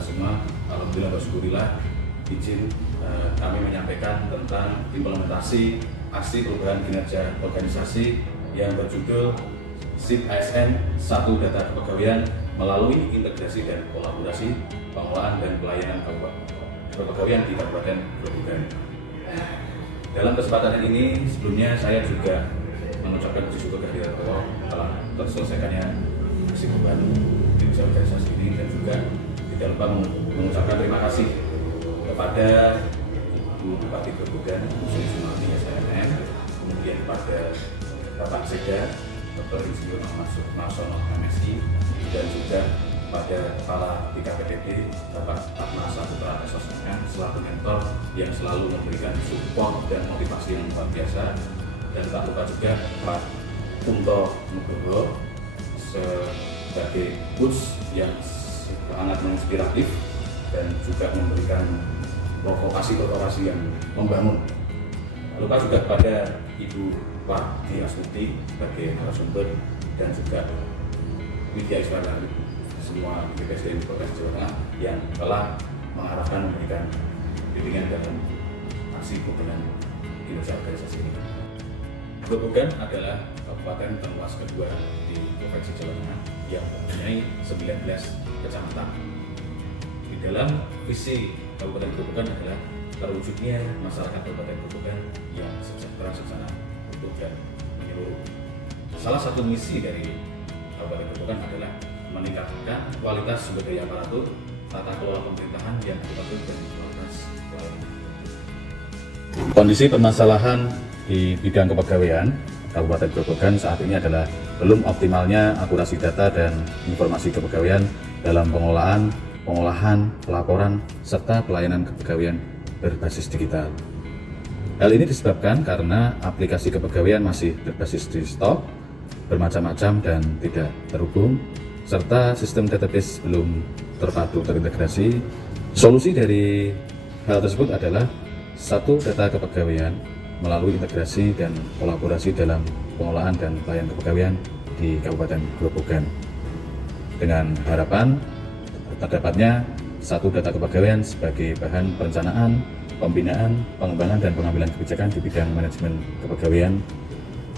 kita semua. Alhamdulillah bersyukurillah izin kami menyampaikan tentang implementasi aksi perubahan kinerja organisasi yang berjudul SIP ASN 1 Data Kepegawaian melalui integrasi dan kolaborasi pengelolaan dan pelayanan kepegawaian di Kabupaten Grobogan. Dalam kesempatan ini sebelumnya saya juga mengucapkan puji syukur kehadirat Allah telah terselesaikannya aksi perubahan kinerja organisasi ini, dan juga tidak lupa mengucapkan terima kasih kepada Ibu Bupati Grobogan, Sri Sumarni SMM, kemudian kepada Bapak Sekda, Dr. Insinyur Muhammad Marsono MSI, dan juga pada Kepala BKPTD Bapak Fatma Saputra SOSM selaku mentor yang selalu memberikan support dan motivasi yang luar biasa, dan tak lupa juga Pak Kunto Nugroho sebagai coach yang sangat menginspiratif dan juga memberikan provokasi yang membangun. Lupa juga kepada Ibu Wahdi Asmuti sebagai narasumber, dan juga Widya Iswara semua BPSDM Provinsi Jawa Tengah yang telah mengarahkan memberikan bimbingan dalam aksi perubahan kinerja organisasi ini. Grobogan adalah kabupaten terluas kedua di Provinsi Jawa Tengah yang mempunyai 19 kecamatan. Di dalam visi Kabupaten Grobogan adalah terwujudnya masyarakat Kabupaten Grobogan yang sejahtera secara utuh dan menyeluruh. Salah satu misi dari Kabupaten Grobogan adalah meningkatkan kualitas sumber daya aparatur, tata kelola pemerintahan yang berbasis dan kualitas pelayanan. Kondisi permasalahan di bidang kepegawaian Kabupaten Grobogan saat ini adalah belum optimalnya akurasi data dan informasi kepegawaian dalam pengolahan, pelaporan, serta pelayanan kepegawaian berbasis digital. Hal ini disebabkan karena aplikasi kepegawaian masih berbasis desktop, bermacam-macam dan tidak terhubung, serta sistem database belum terpadu terintegrasi. Solusi dari hal tersebut adalah satu data kepegawaian melalui integrasi dan kolaborasi dalam pengolahan dan pelayanan kepegawaian di Kabupaten Grobogan, dengan harapan terdapatnya satu data kepegawaian sebagai bahan perencanaan, pembinaan, pengembangan dan pengambilan kebijakan di bidang manajemen kepegawaian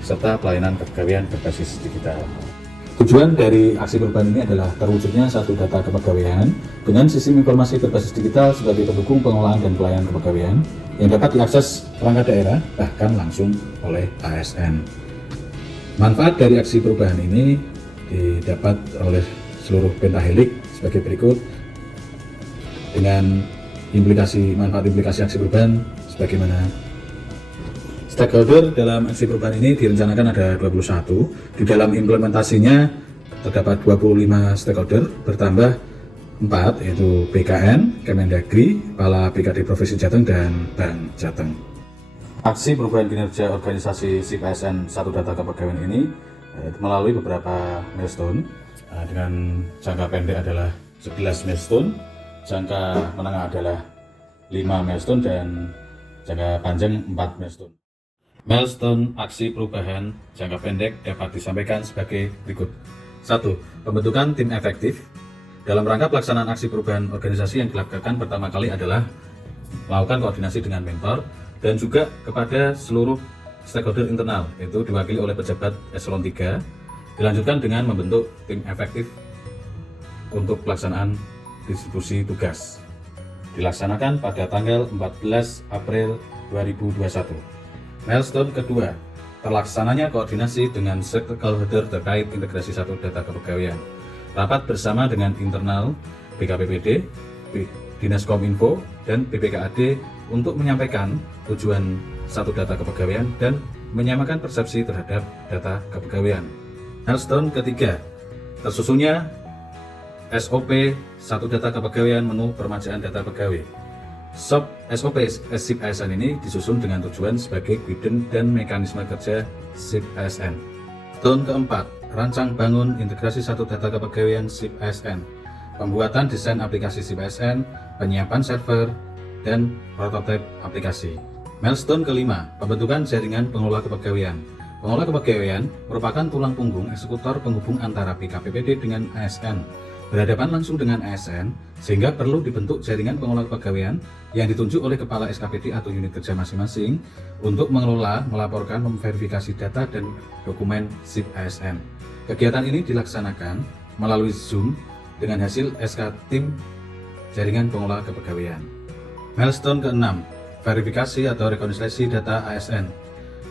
serta pelayanan kepegawaian berbasis digital. Tujuan dari aksi perubahan ini adalah terwujudnya satu data kepegawaian dengan sistem informasi berbasis digital sebagai pendukung pengolahan dan pelayanan kepegawaian yang dapat diakses perangkat daerah bahkan langsung oleh ASN. Manfaat dari aksi perubahan ini didapat oleh seluruh pentahelik sebagai berikut, dengan manfaat implikasi aksi perubahan sebagaimana. Stakeholder dalam aksi perubahan ini direncanakan ada 21. Di dalam implementasinya terdapat 25 stakeholder, bertambah 4, yaitu BKN, Kemendagri, Kepala BKD Provinsi Jateng, dan Bank Jateng. Aksi perubahan kinerja organisasi SIP ASN 1 Data Kepegawaian ini melalui beberapa milestone, dengan jangka pendek adalah 11 milestone, jangka menengah adalah 5 milestone, dan jangka panjang 4 milestone. Milestone aksi perubahan jangka pendek dapat disampaikan sebagai berikut. 1. Pembentukan tim efektif. Dalam rangka pelaksanaan aksi perubahan organisasi yang dilakukan pertama kali adalah melakukan koordinasi dengan mentor dan juga kepada seluruh stakeholder internal, yaitu diwakili oleh pejabat eselon 3. Dilanjutkan dengan membentuk tim efektif untuk pelaksanaan distribusi tugas. Dilaksanakan pada tanggal 14 April 2021. Milestone kedua, terlaksananya koordinasi dengan stakeholder terkait integrasi satu data kepegawaian. Rapat bersama dengan internal BKPPD, Dinas Kominfo, dan BPKAD untuk menyampaikan tujuan satu data kepegawaian dan menyamakan persepsi terhadap data kepegawaian. Milestone ketiga, tersusunnya SOP satu data kepegawaian menu permajaan data pegawai. SOP SIP ASN ini disusun dengan tujuan sebagai guidance dan mekanisme kerja SIP ASN. Tahun keempat, rancang bangun integrasi satu data kepegawaian SIP ASN, pembuatan desain aplikasi SIP ASN, penyiapan server, dan prototipe aplikasi. Milestone kelima, pembentukan jaringan pengelola kepegawaian. Pengelola kepegawaian merupakan tulang punggung eksekutor penghubung antara BKPPD dengan ASN. berhadapan langsung dengan ASN, sehingga perlu dibentuk jaringan pengelola kepegawaian yang ditunjuk oleh kepala SKPD atau unit kerja masing-masing untuk mengelola, melaporkan, memverifikasi data dan dokumen SIP ASN. Kegiatan ini dilaksanakan melalui Zoom dengan hasil SK Tim Jaringan Pengelola Kepegawaian. Milestone ke-6, verifikasi atau rekonsiliasi data ASN.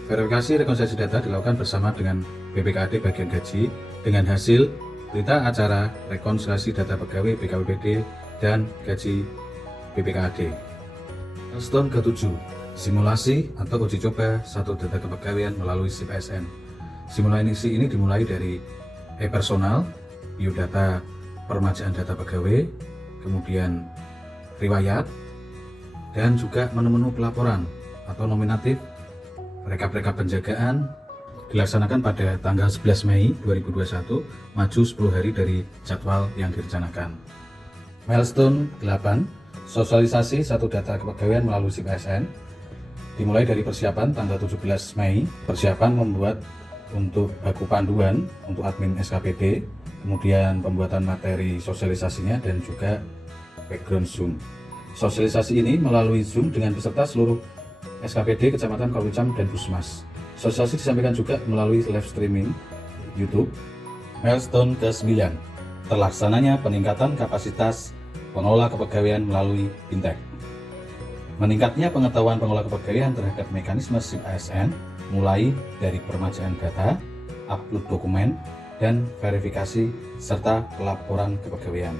Verifikasi rekonsiliasi data dilakukan bersama dengan BPKAD bagian gaji dengan hasil berita acara rekonsiliasi data pegawai BKPBD dan gaji BPKAD. Milestone ke-7, simulasi atau uji coba satu data kepegawaian melalui SIP ASN. Simulasi ini dimulai dari e-personal, biodata permajaan data pegawai, kemudian riwayat, dan juga menu-menu pelaporan atau nominatif, rekap-rekap penjagaan, dilaksanakan pada tanggal 11 Mei 2021, maju 10 hari dari jadwal yang direncanakan. Milestone 8, sosialisasi satu data kepegawaian melalui SIP ASN. Dimulai dari persiapan tanggal 17 Mei, persiapan membuat untuk baku panduan untuk admin SKPD, kemudian pembuatan materi sosialisasinya dan juga background Zoom. Sosialisasi ini melalui Zoom dengan peserta seluruh SKPD, Kecamatan, Korwicam, dan Puskesmas. Sosialisasi disampaikan juga melalui live streaming YouTube. Milestone ke-9, terlaksananya peningkatan kapasitas pengelola kepegawaian melalui fintech. Meningkatnya pengetahuan pengelola kepegawaian terhadap mekanisme SIP ASN, mulai dari permajaan data, upload dokumen, dan verifikasi serta pelaporan kepegawaian.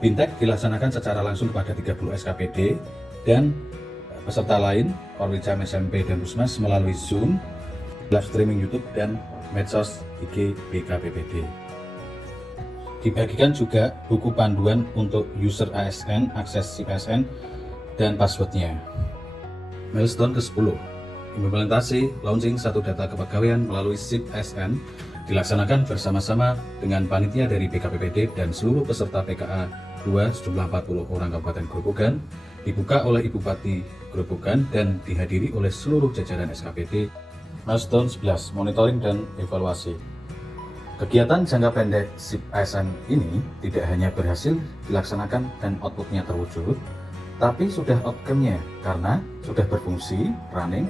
Fintech dilaksanakan secara langsung kepada 30 SKPD dan peserta lain, Korwicam, SMP, dan Puskesmas melalui Zoom, live streaming YouTube, dan medsos IG BKPBD. Dibagikan juga buku panduan untuk user ASN, akses SIP ASN, dan passwordnya. Milestone ke-10, implementasi launching satu data kepegawaian melalui SIP ASN dilaksanakan bersama-sama dengan panitia dari BKPBD dan seluruh peserta PKA 2 sejumlah 40 orang Kabupaten Grobogan, dibuka oleh Ibu Bupati Grobogan dan dihadiri oleh seluruh jajaran SKPD. Milestone 11, monitoring dan evaluasi. Kegiatan jangka pendek SIP ASN ini tidak hanya berhasil dilaksanakan dan outputnya terwujud, tapi sudah outcome-nya karena sudah berfungsi, running,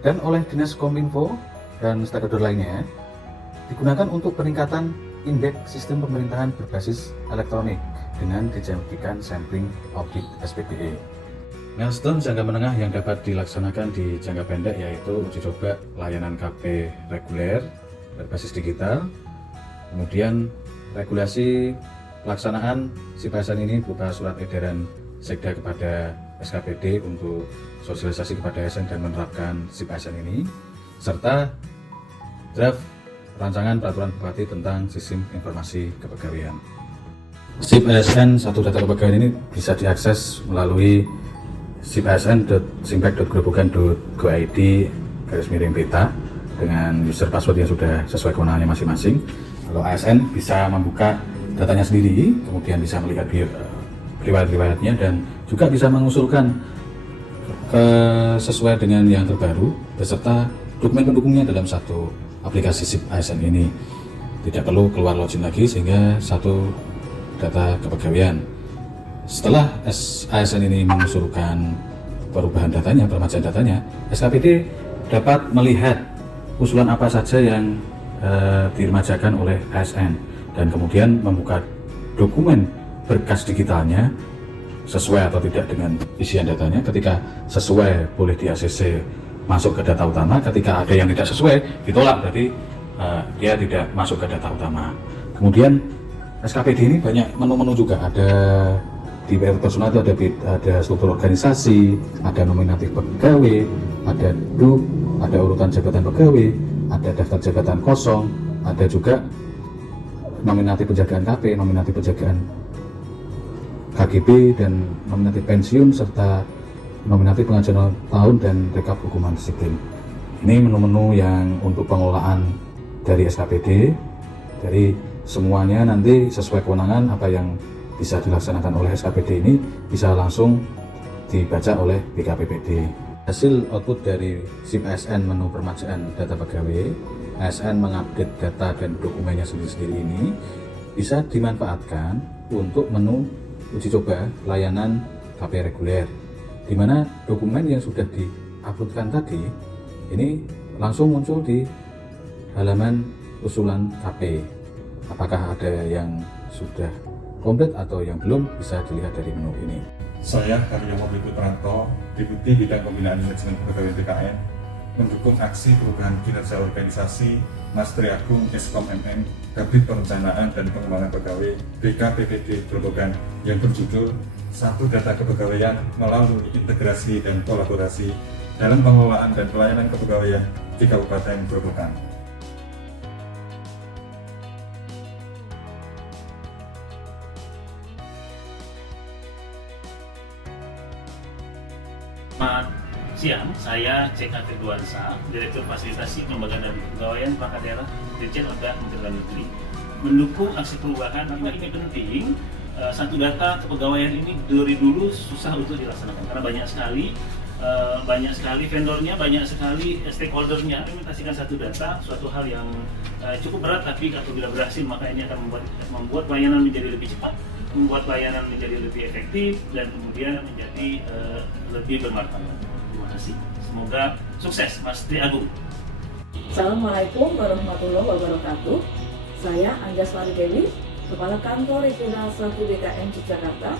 dan oleh Dinas Kominfo dan stakeholder lainnya digunakan untuk peningkatan indeks sistem pemerintahan berbasis elektronik dengan dijadikan sampling audit SPBE. Milestone jangka menengah yang dapat dilaksanakan di jangka pendek yaitu uji coba layanan KP reguler berbasis digital, kemudian regulasi pelaksanaan SIP ASN ini berupa surat edaran Sekda kepada SKPD untuk sosialisasi kepada ASN dan menerapkan SIP ASN ini, serta draft rancangan peraturan Bupati tentang sistem informasi kepegawaian. SIP ASN satu data kepegawaian ini bisa diakses melalui sipasn.simpek.grobogan.go.id/beta dengan user password yang sudah sesuai kewenangannya masing-masing. Kalau ASN bisa membuka datanya sendiri, kemudian bisa melihat riwayat-riwayatnya dan juga bisa mengusulkan sesuai dengan yang terbaru beserta dokumen pendukungnya dalam satu aplikasi SIP ASN ini. Tidak perlu keluar login lagi sehingga satu data kepegawaian. Setelah ASN ini mengusulkan perubahan datanya, permajaan datanya, SKPD dapat melihat usulan apa saja yang diremajakan oleh ASN dan kemudian membuka dokumen berkas digitalnya sesuai atau tidak dengan isian datanya. Ketika sesuai boleh di ACC masuk ke data utama, ketika ada yang tidak sesuai ditolak, berarti dia tidak masuk ke data utama. Kemudian SKPD ini banyak menu-menu juga, ada di personal itu ada struktur organisasi, ada nominatif pegawai, ada duk, ada urutan jabatan pegawai, ada daftar jabatan kosong, ada juga nominatif penjagaan KP, nominatif penjagaan KGB, dan nominatif pensiun, serta nominatif pengajuan tahun dan rekap hukuman disiplin. Ini menu-menu yang untuk pengelolaan dari SKPD, dari semuanya nanti sesuai kewenangan apa yang bisa dilaksanakan oleh SKPD ini bisa langsung dibaca oleh BKPBD. Hasil output dari SIP ASN menu permajaan data pegawai, ASN mengupdate data dan dokumennya sendiri-sendiri ini bisa dimanfaatkan untuk menu uji coba layanan KP reguler, di mana dokumen yang sudah diuploadkan tadi ini langsung muncul di halaman usulan KP. Apakah ada yang sudah komplit atau yang belum, bisa dilihat dari menu ini. Saya Karyowo Putranto, Deputi Bidang Pembinaan Manajemen Kepegawaian BKN, mendukung aksi perubahan kinerja organisasi Master Agung Eskom MM, Kabit Perencanaan dan Pengembangan Pegawai BKPPD Grobogan yang berjudul Satu Data Kepegawaian Melalui Integrasi dan Kolaborasi dalam Pengelolaan dan Pelayanan Kepegawaian di Kabupaten Grobogan. Selamat siang, saya C.K. Firduansa, Direktur Fasilitasi Kelembagaan dan Kepegawaian Perangkat Daerah Dirjen Oda Kementerian Negeri. Mendukung aksi perubahan ini penting. Satu data kepegawaian ini dari dulu susah untuk dilaksanakan karena banyak sekali vendornya, banyak sekali stakeholdernya. Implementasikan satu data, suatu hal yang cukup berat, tapi apabila berhasil maka ini akan membuat pelayanan menjadi lebih cepat, membuat pelayanan menjadi lebih efektif, dan kemudian menjadi lebih bermartabat. Terima kasih. Semoga sukses, Mas Tri Agung. Assalamualaikum warahmatullahi wabarakatuh. Saya Anjaswari Dewi, Kepala Kantor Regional 1 BKN Yogyakarta,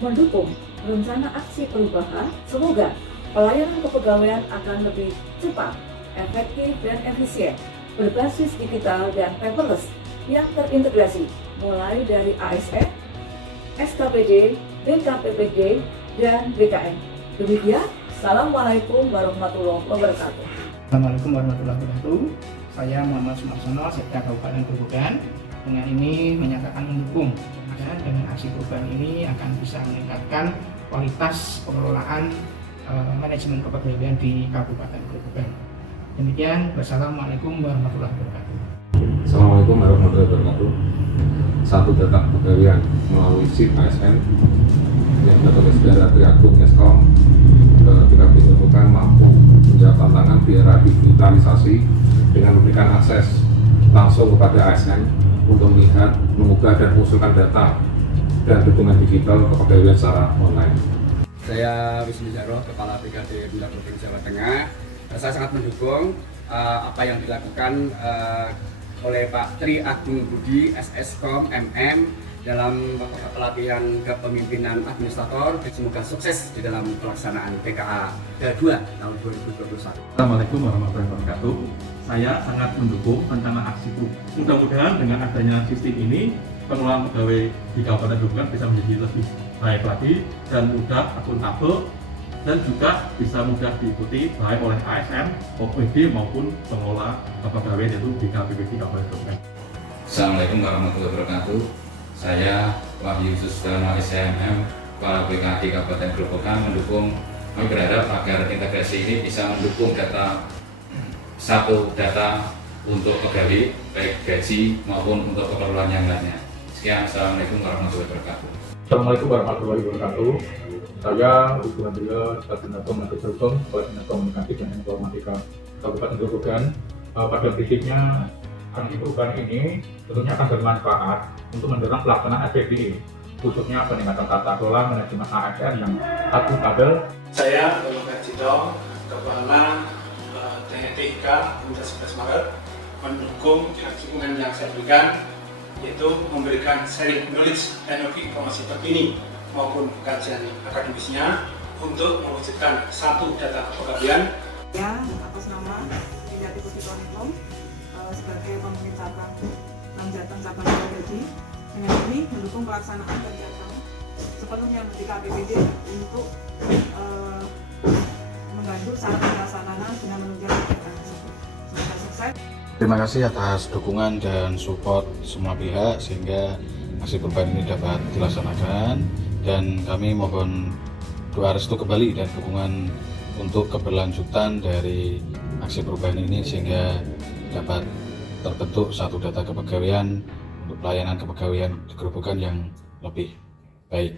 mendukung rencana aksi perubahan. Semoga pelayanan kepegawaian akan lebih cepat, efektif, dan efisien, berbasis digital dan paperless yang terintegrasi, mulai dari ASN, SKPD, BKPPD, dan BKN. Demikian, Assalamualaikum warahmatullahi wabarakatuh. Assalamualaikum warahmatullahi wabarakatuh. Saya Muhammad Sumarsono, Sekda Kabupaten Grobogan. Dengan ini menyatakan mendukung dengan aksi perubahan ini akan bisa meningkatkan kualitas pengelolaan manajemen kepegawaian di Kabupaten Grobogan. Demikian, wassalamualaikum warahmatullahi wabarakatuh. Assalamualaikum warahmatullahi wabarakatuh. Satu data kepegawaian melalui SIP ASN yang database daerah Triagung Eskom tidak dilakukan mampu menjawab tantangan di era digitalisasi dengan memberikan akses langsung kepada ASN untuk melihat, mengubah dan mengusulkan data dan dokumen digital kepegawaian secara online. Saya Wisnu Jarro, Kepala BKD Bina Provinsi Jawa Tengah. Saya sangat mendukung apa yang dilakukan oleh Pak Tri Agung Budi, SSkom MM, dalam pelatihan kepemimpinan administrator. Semoga sukses di dalam pelaksanaan PKA 2 tahun 2021. Assalamualaikum warahmatullahi wabarakatuh. Saya sangat mendukung rencana aksi itu. Mudah-mudahan dengan adanya sistem ini, pengelolaan pegawai di Kabupaten Grobogan bisa menjadi lebih baik lagi dan mudah, akuntabel, dan juga bisa mudah diikuti baik oleh ASN, OPD maupun pengelola kepegawaian yaitu BKPPD Kabupaten Grobogan. Assalamualaikum warahmatullahi wabarakatuh. Saya Wahyu Susdana SMM, Kepala BKD Kabupaten Grobogan, mendukung. Kami berharap agar integrasi ini bisa mendukung satu data untuk pegawai, baik gaji maupun untuk keperluan yang lainnya. Sekian, Assalamualaikum warahmatullahi wabarakatuh. Assalamualaikum warahmatullahi wabarakatuh. Saya Ibu Andrea Stadinato Menteri Komunikasi dan Informatika Kabupaten Grobogan. Pada prinsipnya aksi perubahan ini tentunya akan bermanfaat untuk mendorong pelaksanaan SPDI, khususnya peningkatan tata kelola manajemen ASN yang akuntabel. Saya Dr. Cito, Kepala TNTIK Universitas 11 Maret, mendukung dukungan yang saya berikan, yaitu memberikan sharing knowledge teknologi informasi terkini maupun kajian akademisnya untuk mewujudkan satu data kepegawaian. Ya, atas nama Yati Putranto sebagai pemimpin cabang Jateng cabang Gaji, dengan ini mendukung pelaksanaan kegiatan sepenuhnya di KPPD untuk membantu syarat pelaksanaan dengan menunjang kegiatan tersebut. Semoga sukses. Terima kasih atas dukungan dan support semua pihak sehingga aksi perubahan ini dapat dilaksanakan, dan kami mohon doa restu kembali dan dukungan untuk keberlanjutan dari aksi perubahan ini sehingga dapat terbentuk satu data kepegawaian untuk pelayanan kepegawaian di Grobogan yang lebih baik.